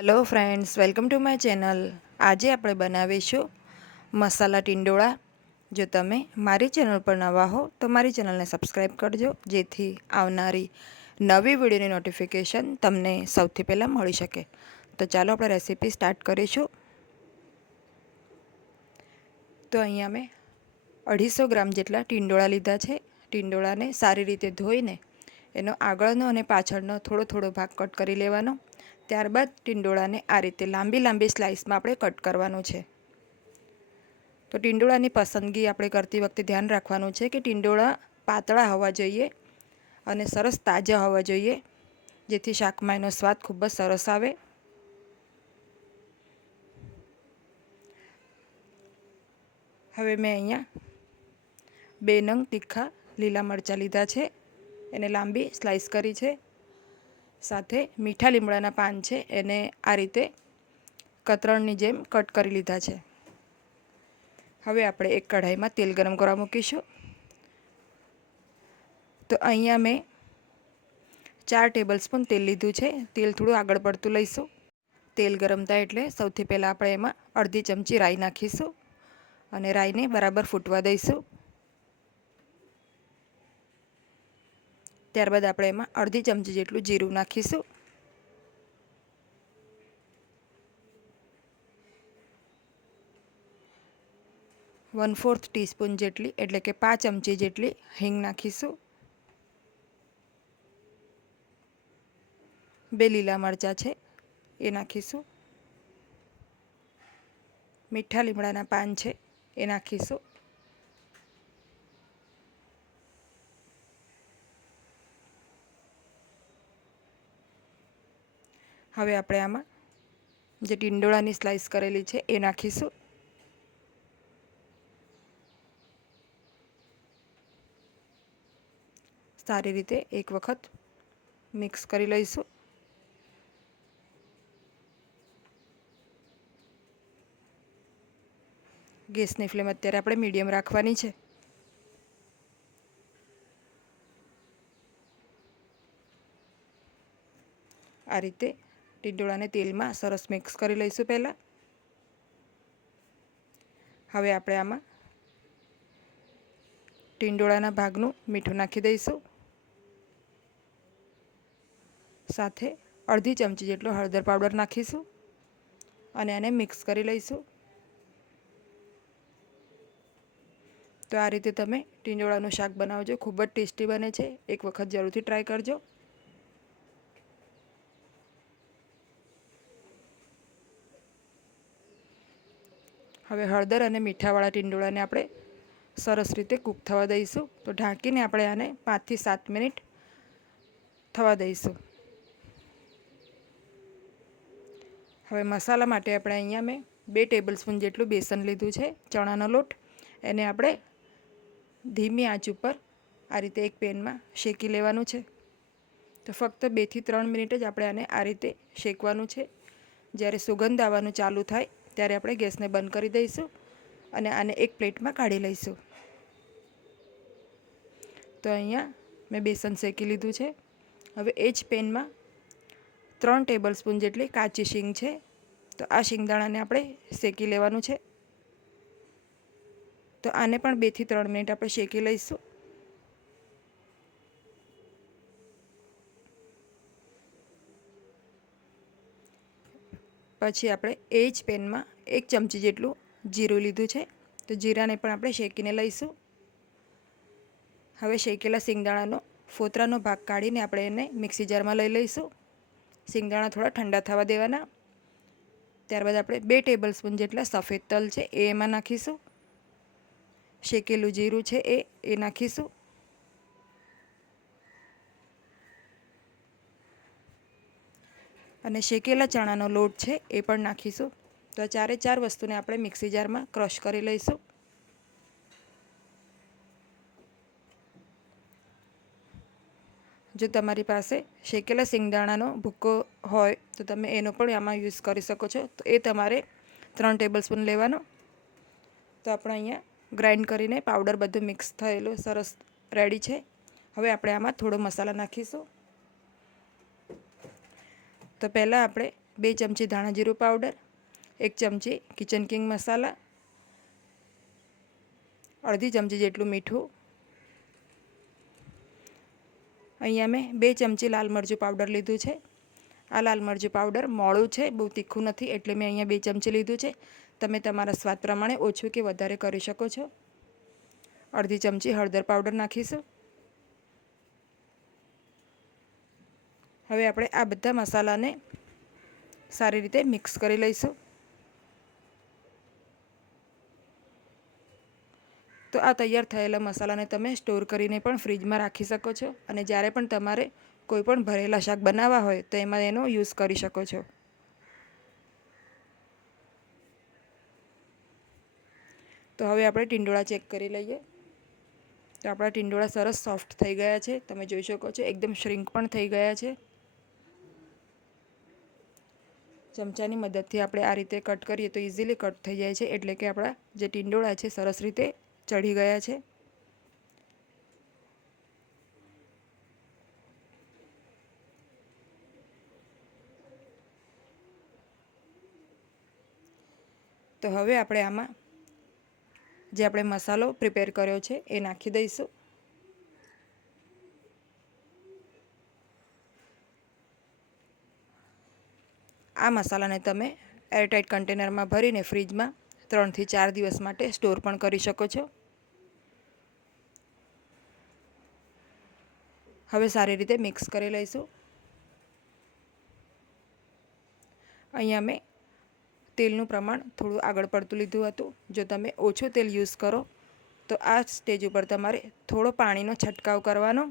Hello friends welcome to my channel આજે આપણે બનાવીશું મસાલા ટિંડોળા. જો તમે મારી ચેનલ પર નવા હો, તો મારી ચેનલને સબસ્ક્રાઈબ કરજો, જેથી આવનારી નવી વિડીયોની નોટિફિકેશન તમને સૌથી પહેલાં મળી શકે. તો ચાલો આપણે રેસીપી સ્ટાર્ટ કરીશું. તો અહીંયા મેં અઢીસો ગ્રામ જેટલા ટિંડોળા લીધા છે. ટિંડોળાને સારી રીતે ધોઈને એનો આગળનો અને પાછળનો થોડો થોડો ભાગ કટ કરી લેવાનો. ત્યારબાદ ટિંડોળાને આ રીતે લાંબી લાંબી સ્લાઇસમાં આપણે કટ કરવાનું છે. તો ટિંડોળાની પસંદગી આપણે કરતી વખતે ધ્યાન રાખવાનું છે કે ટિંડોળા પાતળા હોવા જોઈએ અને સરસ તાજા હોવા જોઈએ, જેથી શાકમાં એનો સ્વાદ ખૂબ જ સરસ આવે. હવે મેં અહીંયા બે નંગ તીખા લીલા મરચાં લીધા છે. એને લાંબી સ્લાઇસ કરી છે. સાથે મીઠા લીમડાના પાન છે. એને આ રીતે કતરણની જેમ કટ કરી લીધા છે. હવે આપણે એક કઢાઈમાં તેલ ગરમ કરવા મૂકીશું. તો અહીંયા મેં ચાર ટેબલ સ્પૂન તેલ લીધું છે. તેલ થોડું આગળ પડતું લઈશું. તેલ ગરમ થાય એટલે સૌથી પહેલાં આપણે એમાં અડધી ચમચી રાઈ નાખીશું અને રાઈને બરાબર ફૂટવા દઈશું. ત્યારબાદ આપણે એમાં અડધી ચમચી જેટલું જીરું નાખીશું. વન ફોર્થ ટીસ્પૂન જેટલી, એટલે કે પાંચ ચમચી જેટલી હિંગ નાખીશું. બે લીલા મરચાં છે, એ નાખીશું. મીઠા લીમડાના પાન છે, એ નાખીશું. હવે આપણે આમાં જે ટીંડોળાની સ્લાઇસ કરેલી છે, એ નાખીશું. સારી રીતે એક વખત મિક્સ કરી લઈશું. ગેસની ફ્લેમ અત્યારે આપણે મીડિયમ રાખવાની છે. આ રીતે ટીંડોળાને તેલમાં સરસ મિક્સ કરી લઈશું પહેલાં. હવે આપણે આમાં ટીંડોળાના ભાગનું મીઠું નાખી દઈશું. સાથે અડધી ચમચી જેટલો હળદર પાવડર નાખીશું અને એને મિક્સ કરી લઈશું. તો આ રીતે તમે ટીંડોળાનું શાક બનાવજો, ખૂબ જ ટેસ્ટી બને છે. એક વખત જરૂરથી ટ્રાય કરજો. હવે હળદર અને મીઠાવાળા ટીંડોળાને આપણે સરસ રીતે કૂક થવા દઈશું. તો ઢાંકીને આપણે આને પાંચથી સાત મિનિટ થવા દઈશું. હવે મસાલા માટે આપણે અહીંયા મેં બે ટેબલસ્પૂન જેટલું બેસન લીધું છે, ચણાનો લોટ. એને આપણે ધીમી આંચ ઉપર આ રીતે એક પેનમાં શેકી લેવાનું છે. તો ફક્ત બેથી ત્રણ મિનિટ જ આપણે આને આ રીતે શેકવાનું છે. જ્યારે સુગંધ આવવાનું ચાલુ થાય ત્યારે આપણે ગેસને બંધ કરી દઈશું અને આને એક પ્લેટમાં કાઢી લઈશું. તો અહીંયા મેં બેસન શેકી લીધું છે. હવે એ જ પેનમાં ત્રણ ટેબલ સ્પૂન જેટલી કાચી શીંગ છે. તો આ શીંગદાણાને આપણે શેકી લેવાનું છે. તો આને પણ બેથી ત્રણ મિનિટ આપણે શેકી લઈશું. પછી આપણે એ જ પેનમાં એક ચમચી જેટલું જીરું લીધું છે. તો જીરાને પણ આપણે શેકીને લઈશું. હવે શેકેલા સિંગદાણાનો ફોતરાનો ભાગ કાઢીને આપણે એને મિક્સી જારમાં લઈ લઈશું. સિંગદાણા થોડા ઠંડા થવા દેવાના. ત્યારબાદ આપણે બે ટેબલ સ્પૂન જેટલા સફેદ તલ છે એ એમાં નાખીશું. શેકેલું જીરું છે એ એ નાખીશું. અને શેકેલા ચણાનો લોટ છે એ પણ નાખીશું. તો ચારે ચાર વસ્તુને આપણે મિક્સી જારમાં ક્રશ કરી લઈશું. જો તમારી પાસે શેકેલા સિંગદાણાનો ભૂક્કો હોય, તો તમે એનો પણ આમાં યુઝ કરી શકો છો. તો એ તમારે ત્રણ ટેબલસ્પૂન લેવાનો. તો આપણે અહીંયા ગ્રાઇન્ડ કરીને પાવડર બધું મિક્સ થયેલું સરસ રેડી છે. હવે આપણે આમાં થોડો મસાલા નાખીશું. તો પહેલાં આપણે બે ચમચી ધાણા જીરું પાવડર, એક ચમચી કિચન કિંગ મસાલા, અડધી ચમચી જેટલું મીઠું. અહીંયા મેં બે ચમચી લાલ મરચું પાવડર લીધું છે. આ લાલ મરચું પાવડર મોળું છે, બહુ તીખું નથી એટલે મેં અહીંયા બે ચમચી લીધું છે. તમે તમારા સ્વાદ પ્રમાણે ઓછું કે વધારે કરી શકો છો. અડધી ચમચી હળદર પાવડર નાખીશું. હવે આપણે આ બધા મસાલાને સારી રીતે મિક્સ કરી લઈશું. તો આ તૈયાર થયેલા મસાલાને તમે સ્ટોર કરીને પણ ફ્રીજમાં રાખી શકો છો અને જ્યારે પણ તમારે કોઈ પણ ભરેલા શાક બનાવવા હોય તો એમાં એનો યુઝ કરી શકો છો. તો હવે આપણે ટીંડોળા ચેક કરી લઈએ. તો આપણા ટીંડોળા સરસ સોફ્ટ થઈ ગયા છે. તમે જોઈ શકો છો, એકદમ શ્રિંક પણ થઈ ગયા છે. ચમચાની મદદથી આપણે આ રીતે કટ કરીએ તો ઇઝીલી કટ થઈ જાય છે. એટલે કે આપણા જે ટીંડોળા છે, સરસ રીતે ચઢી ગયા છે. તો હવે આપણે આમાં જે આપણે મસાલો પ્રિપેર કર્યો છે, એ નાખી દઈશું. આ મસાલાને તમે એરટાઇટ કન્ટેનરમાં ભરીને ફ્રીજમાં ત્રણથી ચાર દિવસ માટે સ્ટોર પણ કરી શકો છો. હવે સારી રીતે મિક્સ કરી લઈશું. અહીંયા મેં તેલનું પ્રમાણ થોડું આગળ પડતું લીધું હતું. જો તમે ઓછું તેલ યુઝ કરો, તો આ સ્ટેજ ઉપર તમારે થોડો પાણીનો છંટકાવ કરવાનો.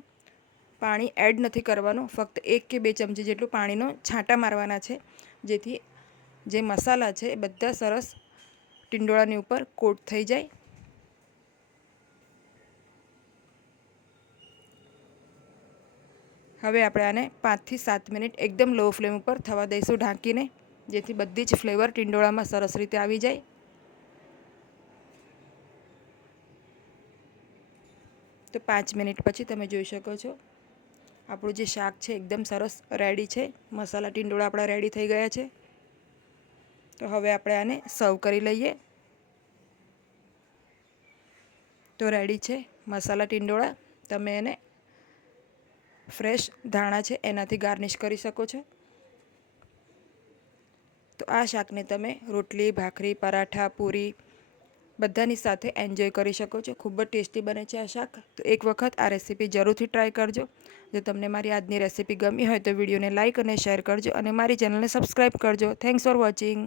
પાણી એડ નથી કરવાનું, ફક્ત એક કે બે ચમચી જેટલું પાણીનો છાંટા મારવાના છે. જેથી જે મસાલા છે એ બધા સરસ ટિંડોળાની ઉપર કોટ થઈ જાય. હવે આપણે આને પાંચથી સાત મિનિટ એકદમ લો ફ્લેમ ઉપર થવા દઈશું ઢાંકીને, જેથી બધી જ ફ્લેવર ટીંડોળામાં સરસ રીતે આવી જાય. તો પાંચ મિનિટ પછી તમે જોઈ શકો છો. આપણું જે શાક છે, એકદમ સરસ રેડી છે. મસાલા ટીંડોળા આપણા રેડી થઈ ગયા છે. તો હવે આપણે આને સર્વ કરી લઈએ. તો રેડી છે મસાલા ટીંડોળા. તમે એને ફ્રેશ ધાણા છે, એનાથી ગાર્નિશ કરી શકો છો. તો આ શાકને તમે રોટલી, ભાખરી, પરાઠા, પૂરી બધાની સાથે એન્જોય કરી શકો છો. ખૂબ જ ટેસ્ટી બને છે આ શાક. તો એક વખત આ રેસીપી જરૂરથી ટ્રાય કરજો. જો તમને મારી આજની રેસીપી ગમી હોય તો વિડીયોને લાઇક અને શેર કરજો અને મારી ચેનલને સબસ્ક્રાઈબ કરજો. Thanks for watching.